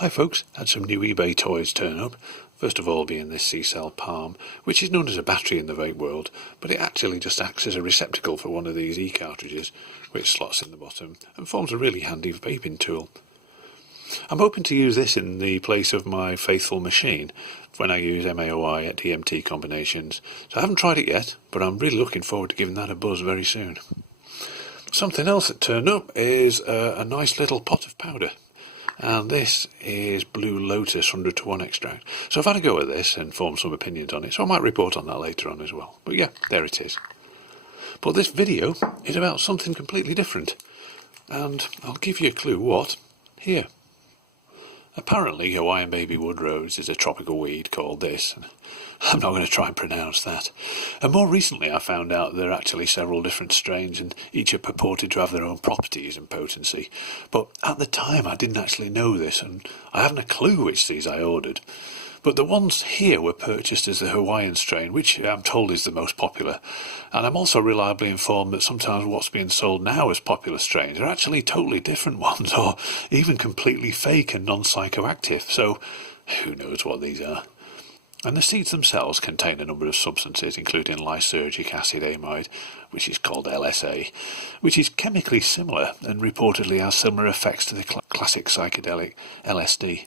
Hi folks, had some new eBay toys turn up. First of all being this C-Cell Palm, which is known as a battery in the vape world, but it actually just acts as a receptacle for one of these e-cartridges, which slots in the bottom and forms a really handy vaping tool. I'm hoping to use this in the place of my faithful machine when I use MAOI at DMT combinations. So I haven't tried it yet, but I'm really looking forward to giving that a buzz very soon. Something else that turned up is a nice little pot of powder. And this is Blue Lotus 100 to 1 extract. So I've had a go at this and formed some opinions on it, so I might report on that later on as well. But yeah, there it is. But this video is about something completely different. And I'll give you a clue what. Here. Apparently Hawaiian baby Woodrose is a tropical weed called this. I'm not going to try and pronounce that. And more recently I found out there are actually several different strains and each are purported to have their own properties and potency. But at the time I didn't actually know this and I haven't a clue which seeds I ordered. But the ones here were purchased as the Hawaiian strain, which I'm told is the most popular. And I'm also reliably informed that sometimes what's being sold now as popular strains are actually totally different ones, or even completely fake and non-psychoactive. So who knows what these are. And the seeds themselves contain a number of substances, including lysergic acid amide, which is called LSA, which is chemically similar and reportedly has similar effects to the classic psychedelic LSD.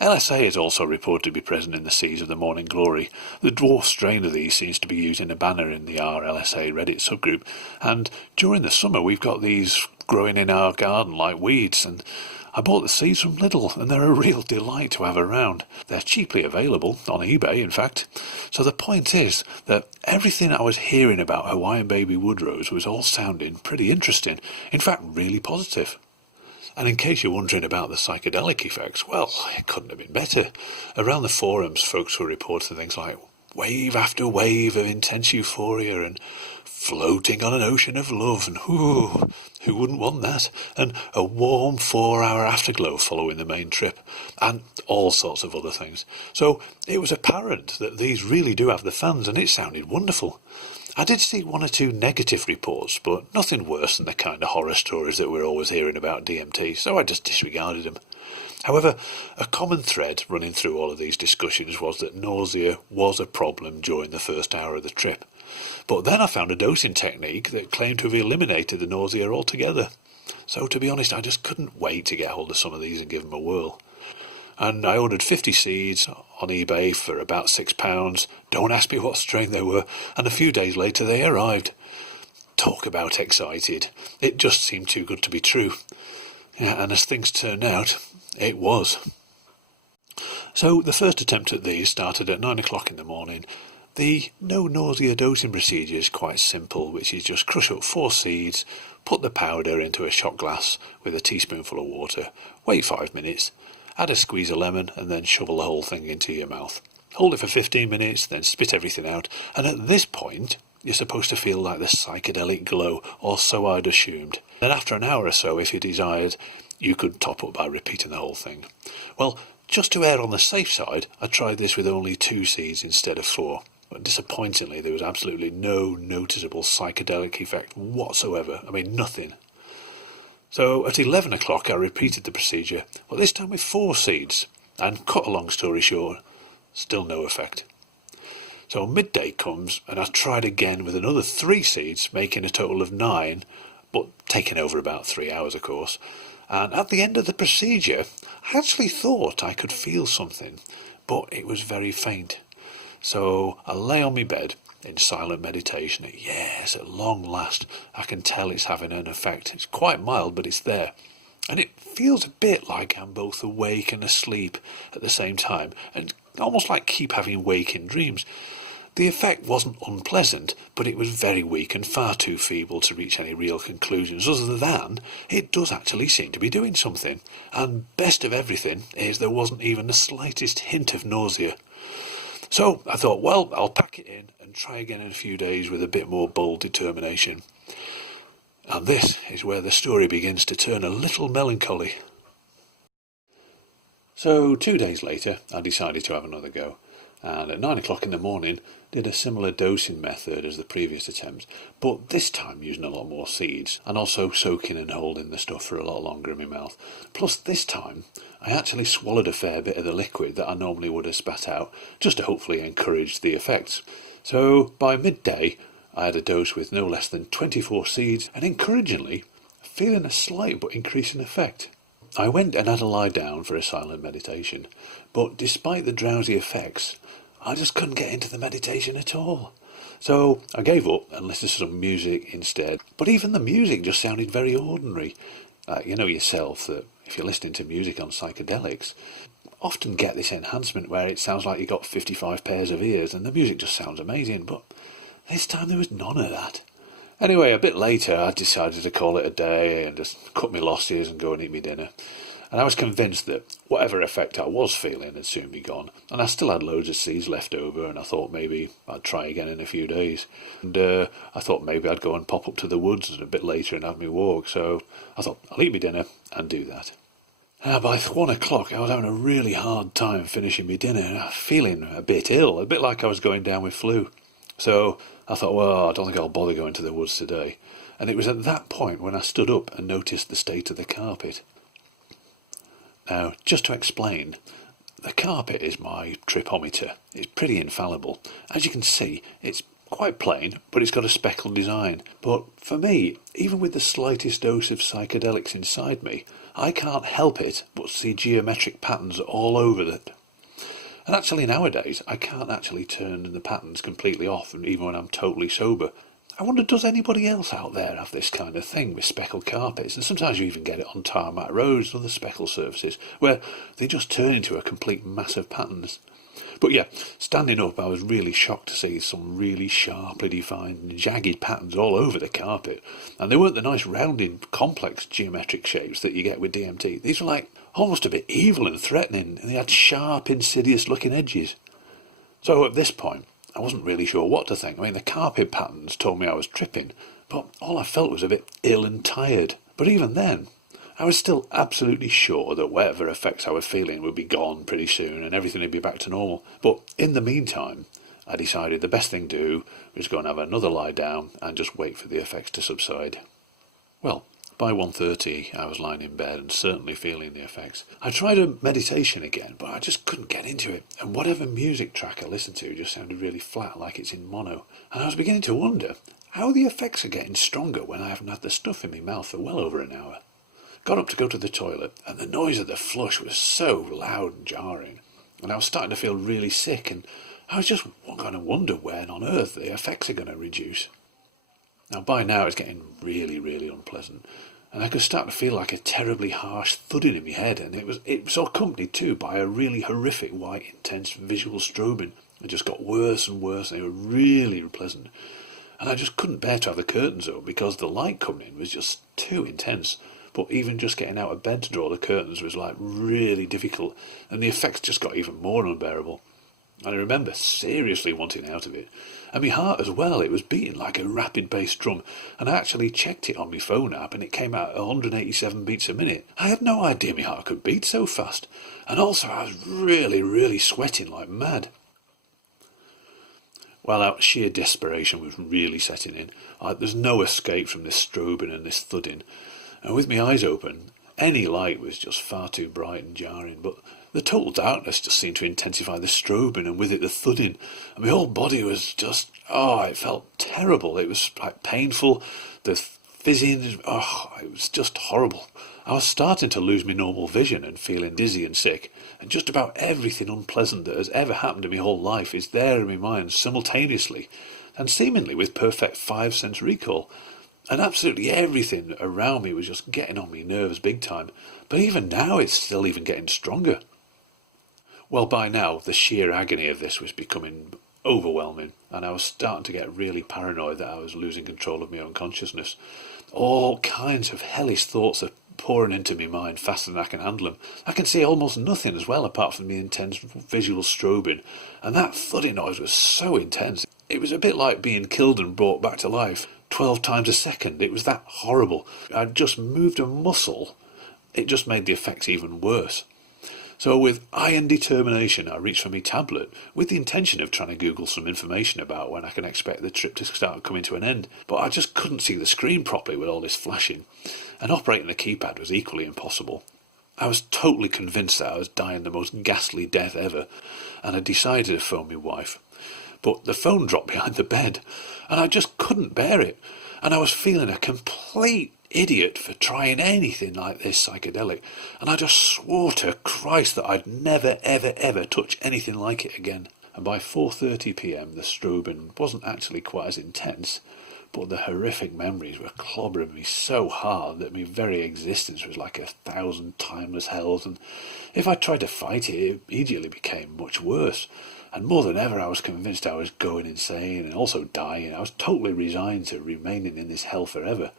LSA is also reported to be present in the seeds of the Morning Glory. The dwarf strain of these seems to be used in a banner in the RLSA Reddit subgroup, and during the summer we've got these growing in our garden like weeds, and I bought the seeds from Lidl and they're a real delight to have around. They're cheaply available, on eBay in fact. So the point is that everything I was hearing about Hawaiian baby Woodrose was all sounding pretty interesting, in fact really positive. And in case you're wondering about the psychedelic effects, well, it couldn't have been better. Around the forums, folks were reporting things like wave after wave of intense euphoria and floating on an ocean of love, and ooh, who wouldn't want that? And a warm 4-hour afterglow following the main trip, and all sorts of other things. So it was apparent that these really do have the fans, and it sounded wonderful. I did see one or two negative reports, but nothing worse than the kind of horror stories that we're always hearing about DMT, so I just disregarded them. However, a common thread running through all of these discussions was that nausea was a problem during the first hour of the trip. But then I found a dosing technique that claimed to have eliminated the nausea altogether. So to be honest, I just couldn't wait to get hold of some of these and give them a whirl. And I ordered 50 seeds on eBay for about £6. Don't ask me what strain they were, and a few days later they arrived. Talk about excited. It just seemed too good to be true. Yeah, and as things turned out, it was. So the first attempt at these started at 9 o'clock in the morning. The no nausea dosing procedure is quite simple, which is just crush up 4 seeds, put the powder into a shot glass with a teaspoonful of water, wait 5 minutes, add a squeeze of lemon and then shovel the whole thing into your mouth. Hold it for 15 minutes, then spit everything out, and at this point you're supposed to feel like the psychedelic glow, or so I'd assumed. Then after an hour or so, if you desired, you could top up by repeating the whole thing. Well, just to err on the safe side, I tried this with only 2 seeds instead of 4. But disappointingly, there was absolutely no noticeable psychedelic effect whatsoever. I mean, nothing. So at 11 o'clock I repeated the procedure, but this time with 4 seeds, and cut a long story short, still no effect. So midday comes and I tried again with another 3 seeds, making a total of 9, but taking over about 3 hours of course. And at the end of the procedure, I actually thought I could feel something, but it was very faint. So I lay on my bed in silent meditation. Yes, at long last, I can tell it's having an effect. It's quite mild, but it's there. And it feels a bit like I'm both awake and asleep at the same time, and almost like keep having waking dreams. The effect wasn't unpleasant, but it was very weak and far too feeble to reach any real conclusions, other than it does actually seem to be doing something. And best of everything is there wasn't even the slightest hint of nausea. So I thought, well, I'll pack it in and try again in a few days with a bit more bold determination. And this is where the story begins to turn a little melancholy. So 2 days later, I decided to have another go. and at 9 o'clock in the morning did a similar dosing method as the previous attempts, but this time using a lot more seeds and also soaking and holding the stuff for a lot longer in my mouth. Plus this time I actually swallowed a fair bit of the liquid that I normally would have spat out, just to hopefully encourage the effects. So by midday I had a dose with no less than 24 seeds and, encouragingly, feeling a slight but increasing effect. I went and had a lie down for a silent meditation, but despite the drowsy effects, I just couldn't get into the meditation at all. So I gave up and listened to some music instead. But even the music just sounded very ordinary. You know yourself that if you're listening to music on psychedelics, often get this enhancement where it sounds like you've got 55 pairs of ears and the music just sounds amazing, but this time there was none of that. Anyway, a bit later I decided to call it a day and just cut my losses and go and eat my dinner. And I was convinced that whatever effect I was feeling would soon be gone. And I still had loads of seeds left over, and I thought maybe I'd try again in a few days. And I thought maybe I'd go and pop up to the woods a bit later and have my walk. So I thought I'll eat my dinner and do that. By 1 o'clock I was having a really hard time finishing my dinner, and I was feeling a bit ill, a bit like I was going down with flu. So I thought, well, I don't think I'll bother going to the woods today. And it was at that point when I stood up and noticed the state of the carpet. Now, just to explain, the carpet is my tripometer. It's pretty infallible. As you can see, it's quite plain, but it's got a speckled design. But for me, even with the slightest dose of psychedelics inside me, I can't help it but see geometric patterns all over it. And actually nowadays, I can't actually turn the patterns completely off, and even when I'm totally sober. I wonder, does anybody else out there have this kind of thing with speckled carpets? And sometimes you even get it on tarmac roads and other speckled surfaces, where they just turn into a complete mass of patterns. But yeah, standing up, I was really shocked to see some really sharply defined, jagged patterns all over the carpet. And they weren't the nice rounded, complex geometric shapes that you get with DMT. These were like almost a bit evil and threatening, and they had sharp, insidious looking edges. So at this point, I wasn't really sure what to think. I mean, the carpet patterns told me I was tripping, but all I felt was a bit ill and tired. But even then, I was still absolutely sure that whatever effects I was feeling would be gone pretty soon and everything would be back to normal. But in the meantime, I decided the best thing to do was go and have another lie down and just wait for the effects to subside. Well, by 1:30 I was lying in bed and certainly feeling the effects. I tried a meditation again, but I just couldn't get into it, and whatever music track I listened to just sounded really flat, like it's in mono. And I was beginning to wonder how the effects are getting stronger when I haven't had the stuff in my mouth for well over an hour. Got up to go to the toilet, and the noise of the flush was so loud and jarring, and I was starting to feel really sick, and I was just going to wonder when on earth the effects are going to reduce. Now by now it's getting really, really unpleasant, and I could start to feel like a terribly harsh thudding in my head, and it was accompanied too by a really horrific white intense visual strobing. It just got worse and worse, and they were really unpleasant. And I just couldn't bear to have the curtains up because the light coming in was just too intense. But even just getting out of bed to draw the curtains was like really difficult, and the effects just got even more unbearable. And I remember seriously wanting out of it. And my heart as well, it was beating like a rapid bass drum, and I actually checked it on my phone app and it came out at 187 beats a minute. I had no idea my heart could beat so fast, and also I was really, really sweating like mad. Well, out sheer desperation was really setting in. There's no escape from this strobing and this thudding, and with my eyes open, any light was just far too bright and jarring, but the total darkness just seemed to intensify the strobing, and with it the thudding, and my whole body was just, it felt terrible. It was like painful, the fizzing, it was just horrible. I was starting to lose my normal vision and feeling dizzy and sick, and just about everything unpleasant that has ever happened in my whole life is there in my mind simultaneously, and seemingly with perfect 5-sense recall. And absolutely everything around me was just getting on my nerves big time, but even now it's still even getting stronger. Well, by now the sheer agony of this was becoming overwhelming, and I was starting to get really paranoid that I was losing control of my own consciousness. All kinds of hellish thoughts are pouring into my mind faster than I can handle them. I can see almost nothing as well apart from the intense visual strobing, and that thudding noise was so intense. It was a bit like being killed and brought back to life 12 times a second. It was that horrible. I'd just moved a muscle. It just made the effects even worse. So with iron determination, I reached for my tablet with the intention of trying to Google some information about when I can expect the trip to start coming to an end. But I just couldn't see the screen properly with all this flashing, and operating the keypad was equally impossible. I was totally convinced that I was dying the most ghastly death ever, and I decided to phone my wife. But the phone dropped behind the bed, and I just couldn't bear it, and I was feeling a complete idiot for trying anything like this psychedelic, and I just swore to Christ that I'd never ever ever touch anything like it again. And by 4:30 p.m. the strobing wasn't actually quite as intense, but the horrific memories were clobbering me so hard that my very existence was like 1,000 timeless hells, and if I tried to fight it, it immediately became much worse. And more than ever, I was convinced I was going insane and also dying. I was totally resigned to remaining in this hell forever.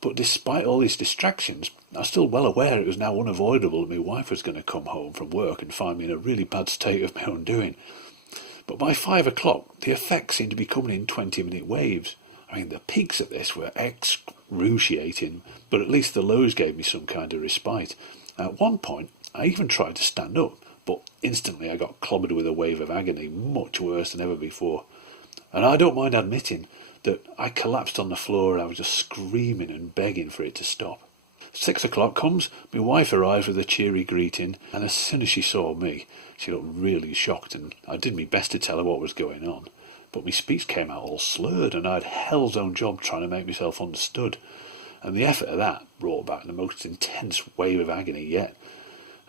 But despite all these distractions, I was still well aware it was now unavoidable that my wife was going to come home from work and find me in a really bad state of my own doing. But by 5 o'clock, the effects seemed to be coming in 20-minute waves. I mean, the peaks of this were excruciating, but at least the lows gave me some kind of respite. At one point, I even tried to stand up, but instantly I got clobbered with a wave of agony, much worse than ever before. And I don't mind admitting that I collapsed on the floor and I was just screaming and begging for it to stop. 6 o'clock comes, my wife arrives with a cheery greeting, and as soon as she saw me, she looked really shocked, and I did my best to tell her what was going on. But my speech came out all slurred, and I had hell's own job trying to make myself understood. And the effort of that brought back the most intense wave of agony yet.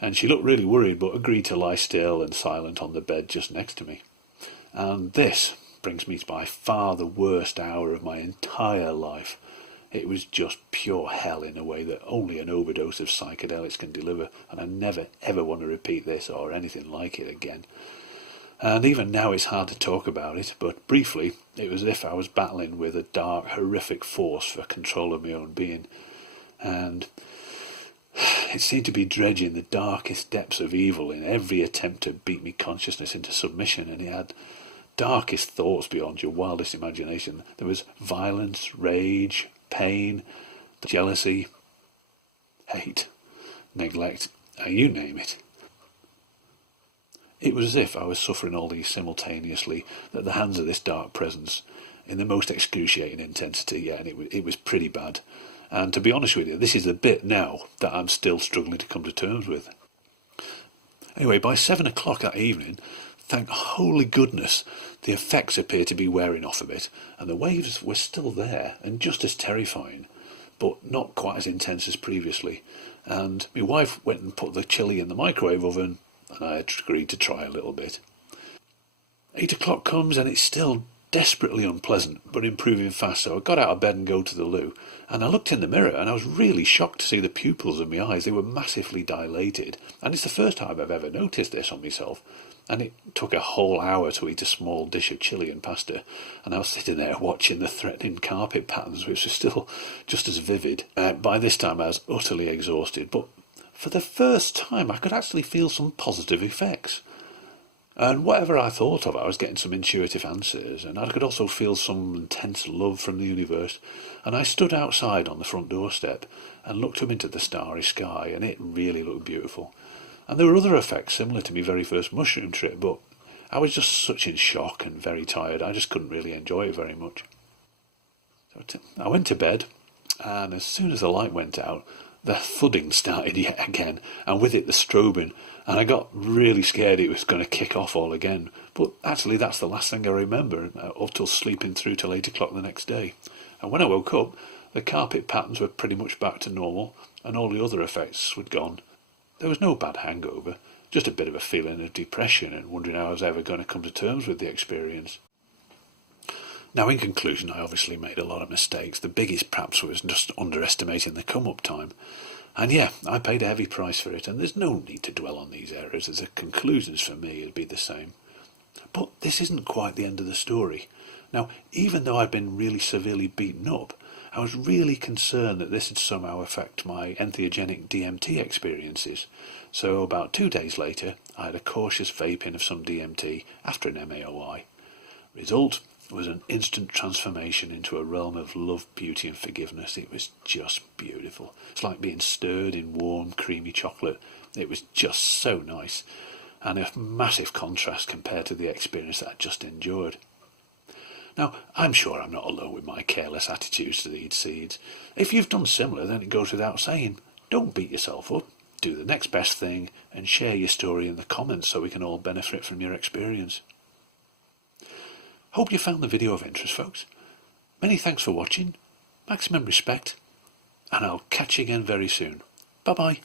And she looked really worried, but agreed to lie still and silent on the bed just next to me. And this brings me to by far the worst hour of my entire life. It was just pure hell in a way that only an overdose of psychedelics can deliver, and I never ever want to repeat this or anything like it again. And even now it's hard to talk about it, but briefly it was as if I was battling with a dark, horrific force for control of my own being, and it seemed to be dredging the darkest depths of evil in every attempt to beat me consciousness into submission, and it had darkest thoughts beyond your wildest imagination. There was violence, rage, pain, jealousy, hate, neglect, you name it. It was as if I was suffering all these simultaneously at the hands of this dark presence in the most excruciating intensity, and it was pretty bad. And to be honest with you, this is the bit now that I'm still struggling to come to terms with. Anyway, by 7 o'clock that evening, thank holy goodness, the effects appeared to be wearing off a bit, and the waves were still there and just as terrifying, but not quite as intense as previously. And my wife went and put the chili in the microwave oven, and I agreed to try a little bit. 8 o'clock comes and it's still desperately unpleasant, but improving fast, so I got out of bed and go to the loo, and I looked in the mirror and I was really shocked to see the pupils of my eyes. They were massively dilated, and it's the first time I've ever noticed this on myself. And it took a whole hour to eat a small dish of chili and pasta, and I was sitting there watching the threatening carpet patterns, which were still just as vivid. By this time I was utterly exhausted, but for the first time I could actually feel some positive effects. And whatever I thought of, I was getting some intuitive answers, and I could also feel some intense love from the universe. And I stood outside on the front doorstep and looked up into the starry sky, and it really looked beautiful. And there were other effects similar to my very first mushroom trip, but I was just such in shock and very tired, I just couldn't really enjoy it very much. So I went to bed, and as soon as the light went out, the thudding started yet again, and with it the strobing, and I got really scared it was going to kick off all again. But actually that's the last thing I remember, up till sleeping through till 8 o'clock the next day. And when I woke up, the carpet patterns were pretty much back to normal, and all the other effects had gone. There was no bad hangover, just a bit of a feeling of depression and wondering how I was ever going to come to terms with the experience. Now, in conclusion, I obviously made a lot of mistakes. The biggest perhaps was just underestimating the come-up time. And yeah, I paid a heavy price for it, and there's no need to dwell on these errors, as the conclusions for me would be the same. But this isn't quite the end of the story. Now, even though I'd been really severely beaten up, I was really concerned that this would somehow affect my entheogenic DMT experiences. So about 2 days later, I had a cautious vaping of some DMT after an MAOI. Result, was an instant transformation into a realm of love, beauty and forgiveness. It was just beautiful. It's like being stirred in warm, creamy chocolate. It was just so nice, and a massive contrast compared to the experience that I just endured. Now, I'm sure I'm not alone with my careless attitudes to these seeds. If you've done similar, then it goes without saying, don't beat yourself up. Do the next best thing and share your story in the comments so we can all benefit from your experience. Hope you found the video of interest, folks. Many thanks for watching, maximum respect, and I'll catch you again very soon. Bye bye.